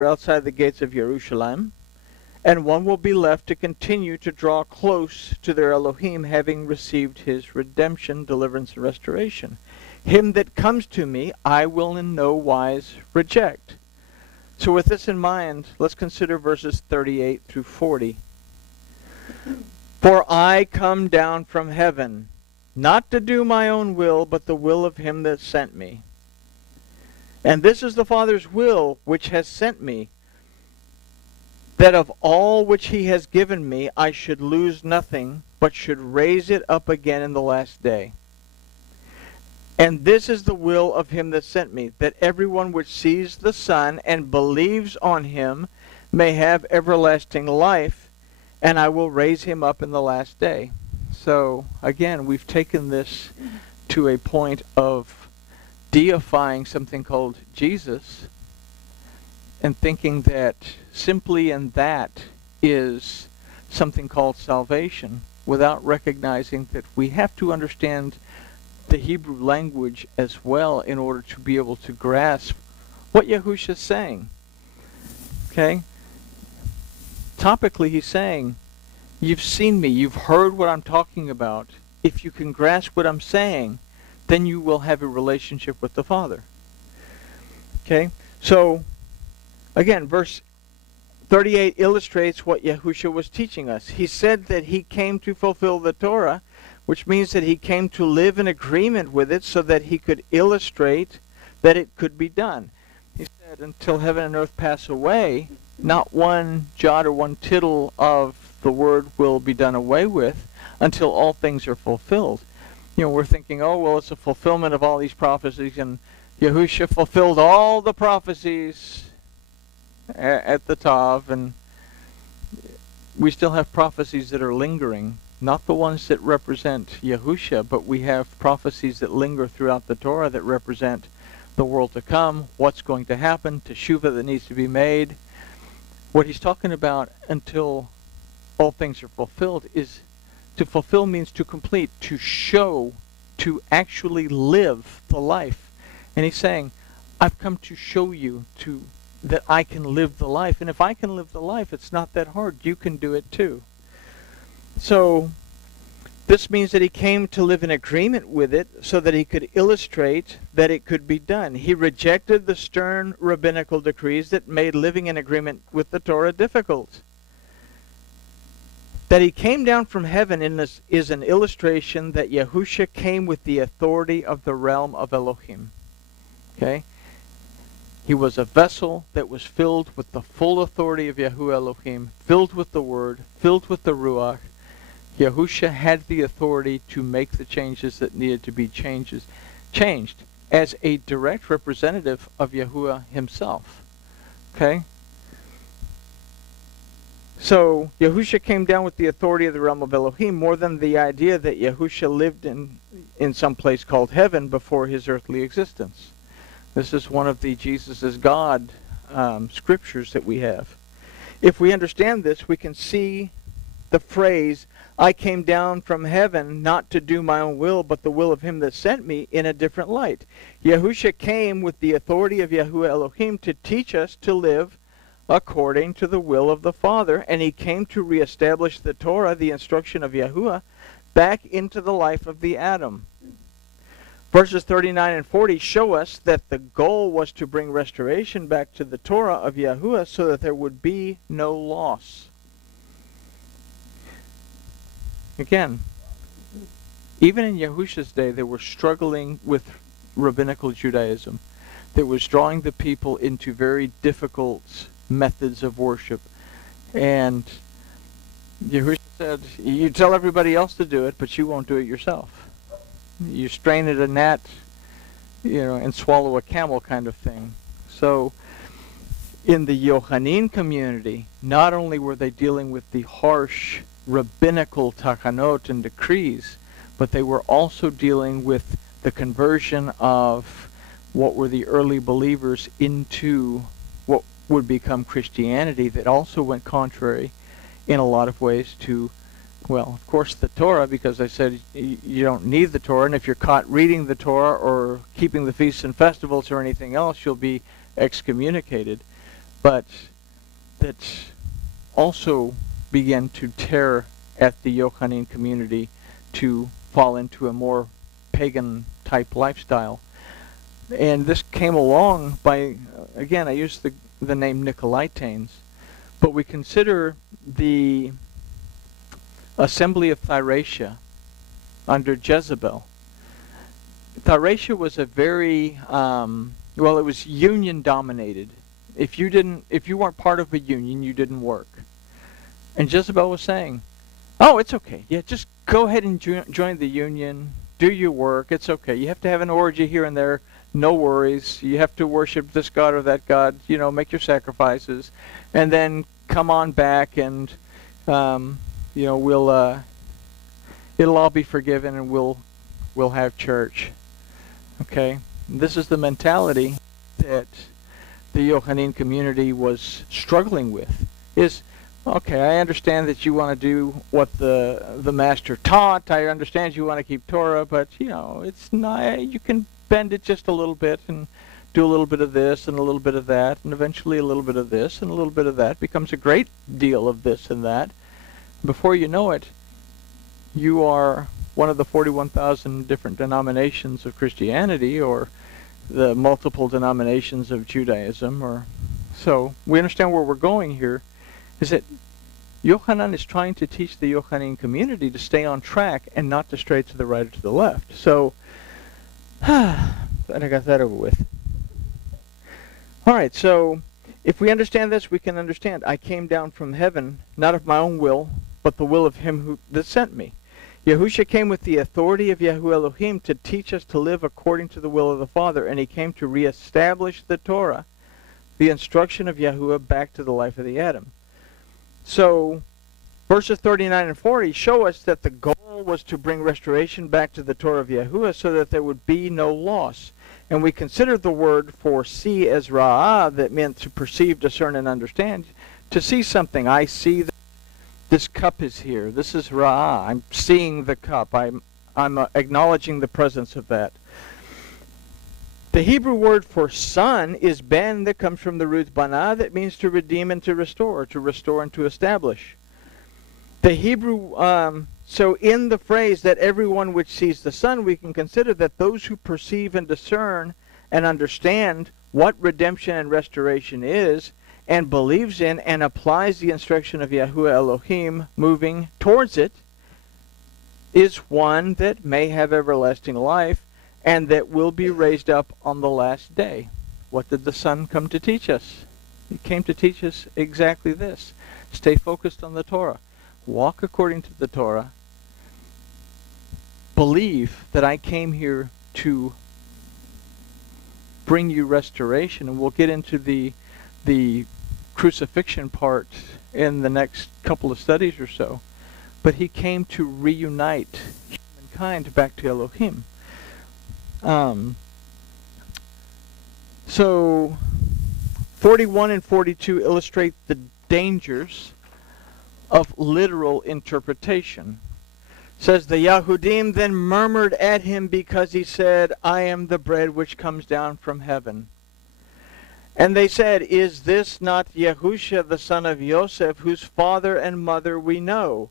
outside the gates of Jerusalem, and one will be left to continue to draw close to their Elohim, having received his redemption, deliverance, and restoration. Him that comes to me, I will in no wise reject. So with this in mind, let's consider verses 38 through 40. For I come down from heaven, not to do my own will, but the will of him that sent me. And this is the Father's will which has sent me, that of all which he has given me I should lose nothing, but should raise it up again in the last day. And this is the will of him that sent me, that everyone which sees the Son and believes on him may have everlasting life, and I will raise him up in the last day. So, again, we've taken this to a point of deifying something called Jesus and thinking that simply in that is something called salvation, without recognizing that we have to understand the Hebrew language as well in order to be able to grasp what Yahushua is saying. Okay? Topically, he's saying, you've seen me, you've heard what I'm talking about. If you can grasp what I'm saying, then you will have a relationship with the Father. Okay? So, again, verse 38 illustrates what Yahushua was teaching us. He said that he came to fulfill the Torah, which means that he came to live in agreement with it so that he could illustrate that it could be done. He said, until heaven and earth pass away, not one jot or one tittle of the word will be done away with until all things are fulfilled. You know, we're thinking, oh, well, it's a fulfillment of all these prophecies, and Yahushua fulfilled all the prophecies at the Tav, and we still have prophecies that are lingering. Not the ones that represent Yahushua, but we have prophecies that linger throughout the Torah that represent the world to come, what's going to happen, teshuvah that needs to be made. What he's talking about until all things are fulfilled is, to fulfill means to complete, to show, to actually live the life. And he's saying, I've come to show you that I can live the life. And if I can live the life, it's not that hard. You can do it too. So, this means that he came to live in agreement with it so that he could illustrate that it could be done. He rejected the stern rabbinical decrees that made living in agreement with the Torah difficult. That he came down from heaven is an illustration that Yahushua came with the authority of the realm of Elohim. Okay? He was a vessel that was filled with the full authority of Yahuwah Elohim, filled with the Word, filled with the Ruach. Yahushua had the authority to make the changes that needed to be changed as a direct representative of Yahuwah himself. Okay? So, Yahushua came down with the authority of the realm of Elohim, more than the idea that Yahushua lived in some place called heaven before his earthly existence. This is one of the Jesus is God scriptures that we have. If we understand this, we can see the phrase, I came down from heaven not to do my own will, but the will of him that sent me, in a different light. Yahushua came with the authority of Yahuwah Elohim to teach us to live according to the will of the Father, and he came to reestablish the Torah, the instruction of Yahuwah, back into the life of the Adam. Verses 39 and 40 show us that the goal was to bring restoration back to the Torah of Yahuwah so that there would be no loss. Again, even in Yahushua's day, they were struggling with rabbinical Judaism that was drawing the people into very difficult methods of worship. And Yahushua said, you tell everybody else to do it, but you won't do it yourself. You strain at a gnat, and swallow a camel kind of thing. So, in the Yochanan community, not only were they dealing with the harsh rabbinical takanot and decrees, but they were also dealing with the conversion of what were the early believers into what would become Christianity, that also went contrary in a lot of ways to, well, of course, the Torah, because I said you don't need the Torah, and if you're caught reading the Torah or keeping the feasts and festivals or anything else, you'll be excommunicated. but that also began to tear at the Yochanan community to fall into a more pagan type lifestyle. And this came along by, again, I use the name Nicolaitanes, but we consider the assembly of Thyatira under Jezebel. Thyatira was a very, well, it was union dominated. If you weren't part of a union, you didn't work. And Jezebel was saying, oh, it's okay. Yeah, just go ahead and join the union. Do your work. It's okay. You have to have an orgy here and there. No worries. You have to worship this god or that god. You know, make your sacrifices, and then come on back, and you know, it'll all be forgiven, and we'll have church. Okay, and this is the mentality that the Yochanan community was struggling with. Is, okay, I understand that you want to do what the master taught. I understand you want to keep Torah, but you know, it's not. You can bend it just a little bit and do a little bit of this and a little bit of that, and eventually a little bit of this and a little bit of that becomes a great deal of this and that. Before you know it, you are one of the 41,000 different denominations of Christianity, or the multiple denominations of Judaism. Or so we understand where we're going here is that Yochanan is trying to teach the Yochanan community to stay on track and not to stray to the right or to the left. So glad I got that over with. All right, so if we understand this, we can understand I came down from heaven, not of my own will, but the will of him that sent me. Yahusha came with the authority of Seh HaElohim to teach us to live according to the will of the Father, and he came to reestablish the Torah, the instruction of Yahuwah, back to the life of the Adam. So verses 39 and 40 show us that the goal was to bring restoration back to the Torah of Yahuwah so that there would be no loss. And we consider the word for see as ra'ah, that meant to perceive, discern, and understand. To see something. I see that this cup is here. This is ra'ah. I'm seeing the cup. I'm acknowledging the presence of that. The Hebrew word for son is ben, that comes from the root bana, that means to redeem and to restore and to establish. The Hebrew, so in the phrase that everyone which sees the Son, we can consider that those who perceive and discern and understand what redemption and restoration is, and believes in and applies the instruction of Yahuwah Elohim moving towards it, is one that may have everlasting life and that will be raised up on the last day. What did the Son come to teach us? He came to teach us exactly this. Stay focused on the Torah. Walk according to the Torah. Believe that I came here to bring you restoration, and we'll get into the crucifixion part in the next couple of studies or so. But he came to reunite humankind back to Elohim. So 41 and 42 illustrate the dangers of literal interpretation. It says, the Yahudim then murmured at him because he said, I am the bread which comes down from heaven. And they said, is this not Yahusha, the son of Yosef, whose father and mother we know?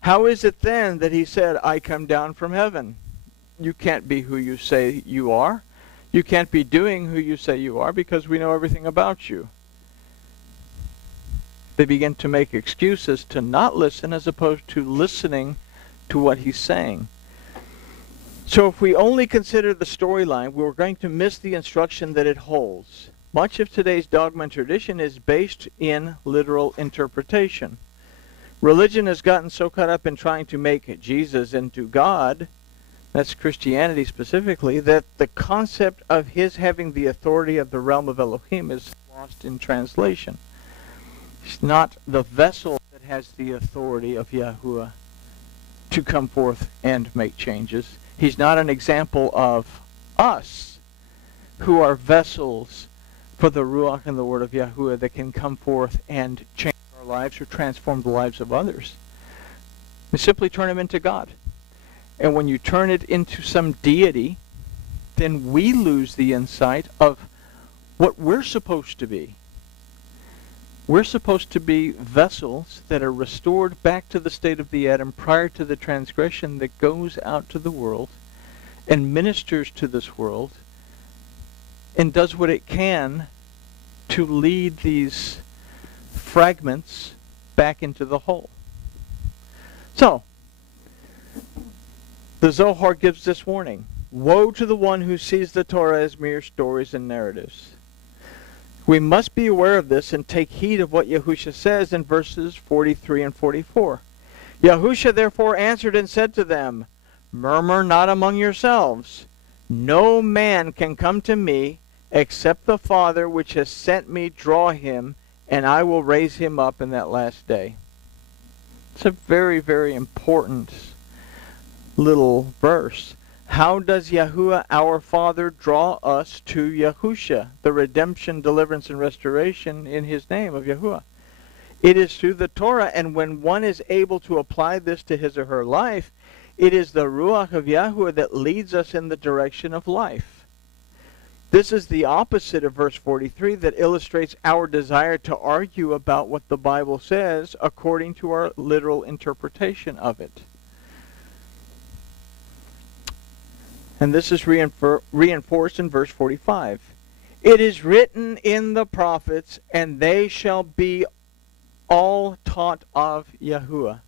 How is it then that he said, I come down from heaven? You can't be who you say you are. You can't be doing who you say you are, because we know everything about you. They begin to make excuses to not listen as opposed to listening to what he's saying. So if we only consider the storyline, we're going to miss the instruction that it holds. Much of today's dogma and tradition is based in literal interpretation. Religion has gotten so caught up in trying to make Jesus into God, that's Christianity specifically, that the concept of his having the authority of the realm of Elohim is lost in translation. He's not the vessel that has the authority of Yahuwah to come forth and make changes. He's not an example of us who are vessels for the Ruach and the Word of Yahuwah that can come forth and change our lives or transform the lives of others. We simply turn him into God. And when you turn it into some deity, then we lose the insight of what we're supposed to be. We're supposed to be vessels that are restored back to the state of the Adam prior to the transgression, that goes out to the world and ministers to this world and does what it can to lead these fragments back into the whole. So, the Zohar gives this warning. Woe to the one who sees the Torah as mere stories and narratives. We must be aware of this and take heed of what Yahusha says in verses 43 and 44. Yahusha therefore answered and said to them, Murmur not among yourselves. No man can come to me except the Father which has sent me draw him, and I will raise him up in that last day. It's a very, very important little verse. How does Yahuwah our Father draw us to Yahusha, the redemption, deliverance, and restoration in his name of Yahuwah? It is through the Torah, and when one is able to apply this to his or her life, it is the Ruach of Yahuwah that leads us in the direction of life. This is the opposite of verse 43 that illustrates our desire to argue about what the Bible says according to our literal interpretation of it. And this is reinforced in verse 45. It is written in the prophets, and they shall be all taught of Yahuwah.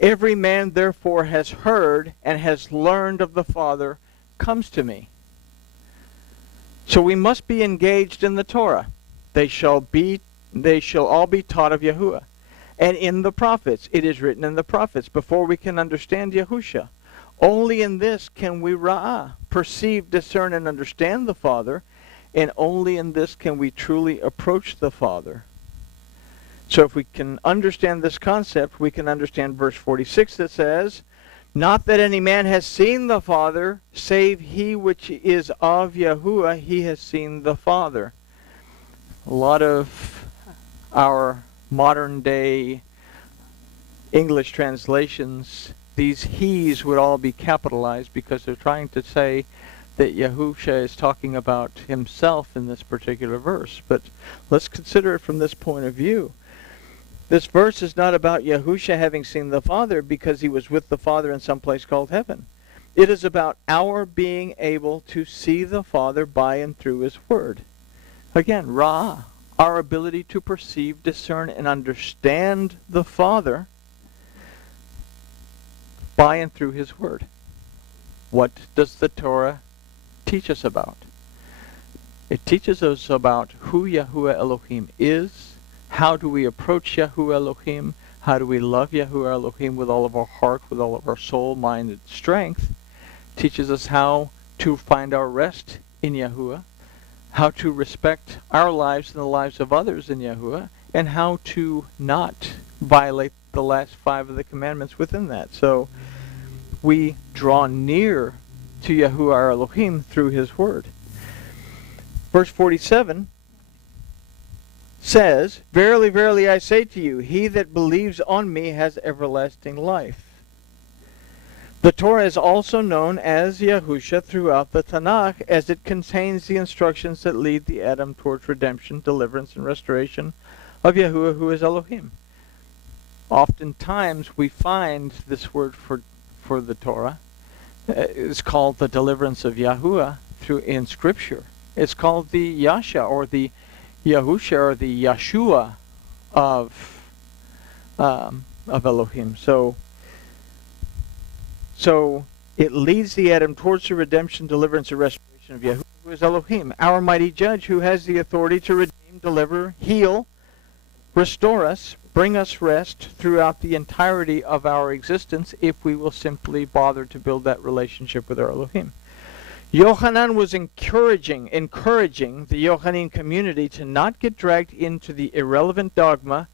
Every man therefore has heard and has learned of the Father comes to me. So we must be engaged in the Torah. They shall all be taught of Yahuwah. And in the prophets, it is written in the prophets, before we can understand Yahusha. Only in this can we perceive, discern, and understand the Father, and only in this can we truly approach the Father. So if we can understand this concept, we can understand verse 46 that says, Not that any man has seen the Father, save he which is of Yahuwah, he has seen the Father. A lot of our modern day English translations, these he's would all be capitalized because they're trying to say that Yahusha is talking about himself in this particular verse. But let's consider it from this point of view. This verse is not about Yahusha having seen the Father because he was with the Father in some place called heaven. It is about our being able to see the Father by and through his word. Again, Ra'ah, our ability to perceive, discern, and understand the Father by and through his word. What does the Torah teach us about? It teaches us about who Yahuwah Elohim is, how do we approach Yahuwah Elohim, how do we love Yahuwah Elohim with all of our heart, with all of our soul, mind, and strength. It teaches us how to find our rest in Yahuwah, how to respect our lives and the lives of others in Yahuwah, and how to not violate the last 5 of the commandments within that. So we draw near to Yahuwah our Elohim through his word. Verse 47 says, Verily, verily, I say to you, he that believes on me has everlasting life. The Torah is also known as Yahusha throughout the Tanakh, as it contains the instructions that lead the Adam towards redemption, deliverance, and restoration of Yahuwah, who is Elohim. Oftentimes we find this word for the Torah is called the deliverance of Yahuwah in Scripture. It's called the Yasha, or the Yahusha, or the Yeshua of Elohim. So it leads the Adam towards the redemption, deliverance, and restoration of Yahuwah, who is Elohim, our mighty judge, who has the authority to redeem, deliver, heal, restore us, bring us rest throughout the entirety of our existence if we will simply bother to build that relationship with our Elohim. Yochanan was encouraging the Yochanan community to not get dragged into the irrelevant dogma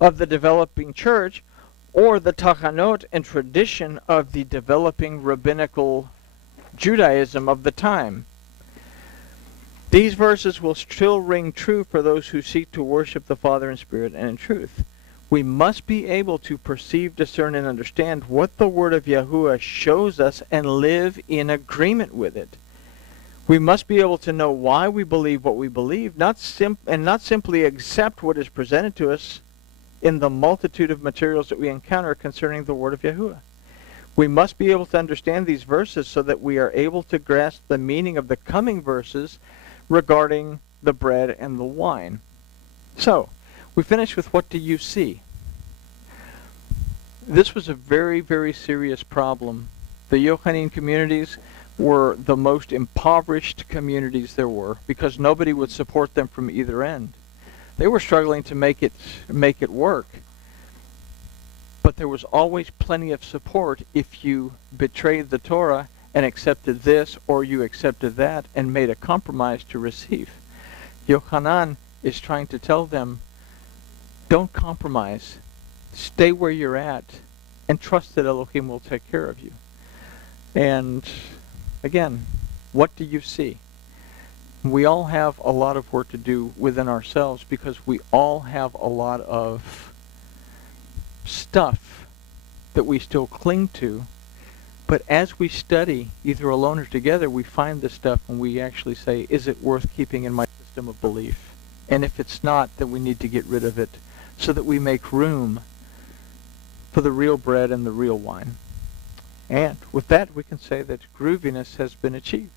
of the developing church or the tachanot and tradition of the developing rabbinical Judaism of the time. These verses will still ring true for those who seek to worship the Father in spirit and in truth. We must be able to perceive, discern, and understand what the word of Yahuwah shows us and live in agreement with it. We must be able to know why we believe what we believe, not simply accept what is presented to us in the multitude of materials that we encounter concerning the word of Yahuwah. We must be able to understand these verses so that we are able to grasp the meaning of the coming verses regarding the bread and the wine. So, we finish with what do you see? This was a very, very serious problem. The Yochanan communities were the most impoverished communities there were because nobody would support them from either end. They were struggling to make it work. But there was always plenty of support if you betrayed the Torah and accepted this or you accepted that and made a compromise to receive. Yochanan is trying to tell them, don't compromise. Stay where you're at and trust that Elohim will take care of you. And again, what do you see? We all have a lot of work to do within ourselves because we all have a lot of stuff that we still cling to. But as we study, either alone or together, we find this stuff and we actually say, is it worth keeping in my system of belief? And if it's not, then we need to get rid of it so that we make room for the real bread and the real wine. And with that, we can say that grooviness has been achieved.